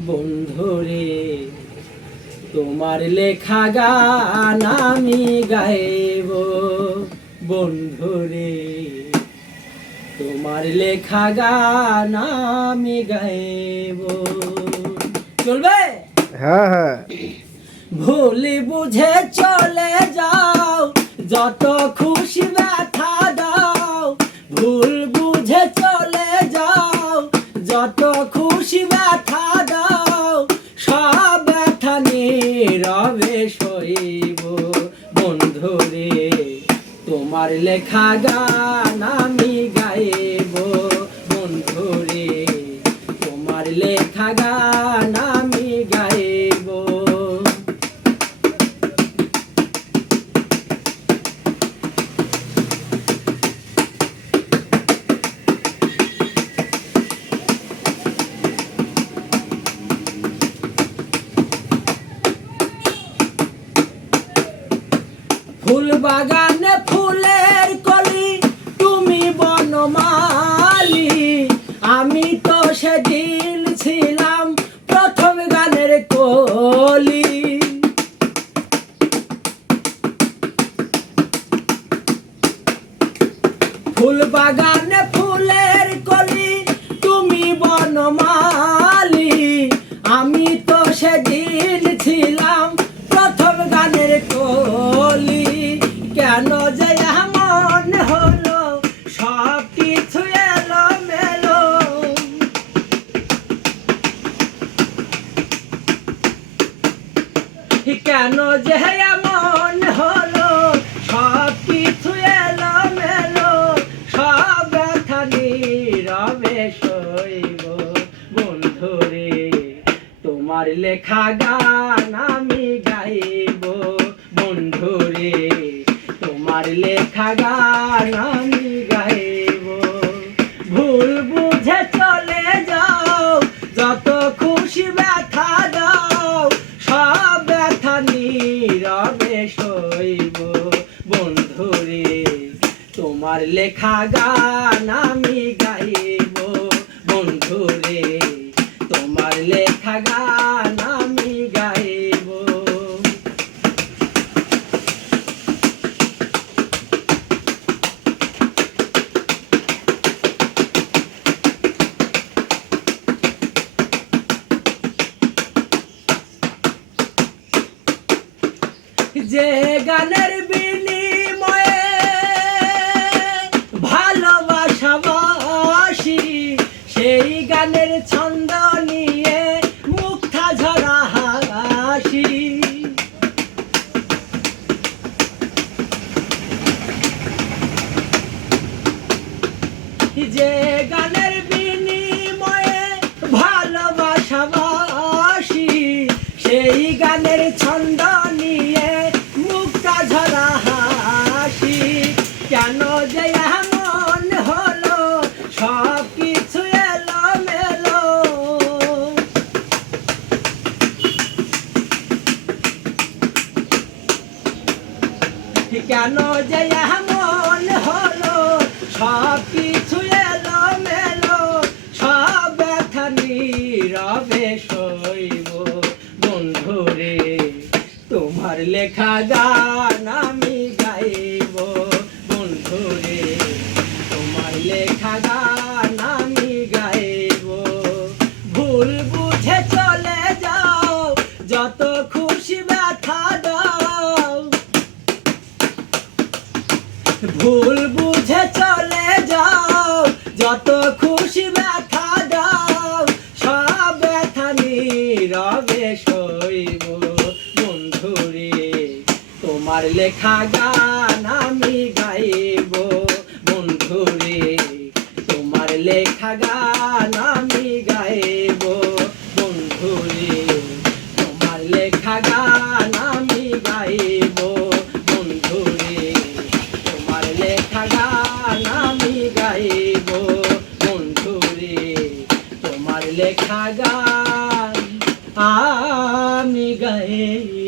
বন্ধুরে তোমার লেখা গান আমি গাইব বন্ধুরে তোমার লেখা গান আমি গাইব চলবে হ্যাঁ হ্যাঁ ভুল বুঝে চলে যাও যত খুশি ব্যথা দাও ভুল বুঝে চলে যাও যত খুশি ব্যথা দাও সব ব্যথা নীরবে সইব বন্ধুরে তোমার লেখা গান আমি গাইব বন্ধুরে তোমার লেখা গান আমি গাইব ফুল বাগানে ফুলের কলি তুমি বনমালী আমি তো সেদিন ছিলাম প্রথম গানের কলি ফুল বাগানে ফুলের কলি তুমি বনমালী আমি তো সেদিন ছিলাম প্রথম গানের কলি কেন যে এমন হলো সব কিছু এলো মেলো কেন যে এমন হলো সব কিছু এলো মেলো সব ব্যথা নীরবে সইব বন্ধুরে তোমার লেখা গান আমি গাইব বন্ধুরে তোমার লেখা গান আমি গাইব ভুল বুঝে চলে যাও যত খুশি ব্যথা দাও সব ব্যথা নীরবে সইব বন্ধুরে তোমার লেখা গান আমি গাইব বন্ধুরে তোমার লেখা গান আমি গাইব যে গানের বিনিময়ে ভালোবাসাবাসি সেই গানের ছন্দ নিয়ে মুক্তা ঝরা হাসি যে গানের বিনিময়ে ভালোবাসাবাসি সেই গানের ছন্দ নিয়ে মুক্তা ঝরা হাসি কেন যে এমন হলো সব কিছু এলো মেলো কেন যে এমন হলো সব কিছু এলো মেলো সব ব্যথা নীরবে সইব বন্ধুরে তোমার লেখা গান আমি গাইব বন্ধুরে তোমার লেখা গান আমি গাইব ভুল বুঝে চলে যাও যত খুশি ব্যথা দাও ভুল বুঝে চলে যাও যত খুশি ব্যথা দাও সব ব্যথা নীরবে সইব বন্ধুরে তোমার লেখা গান আমি গাইব বন্ধুরে তোমার লেখা গান আমি গাইব বন্ধুরে তোমার লেখা গান আমি গাইব বন্ধুরে তোমার লেখা গান আমি গাইব বন্ধুরে তোমার লেখা গান আমি গাইব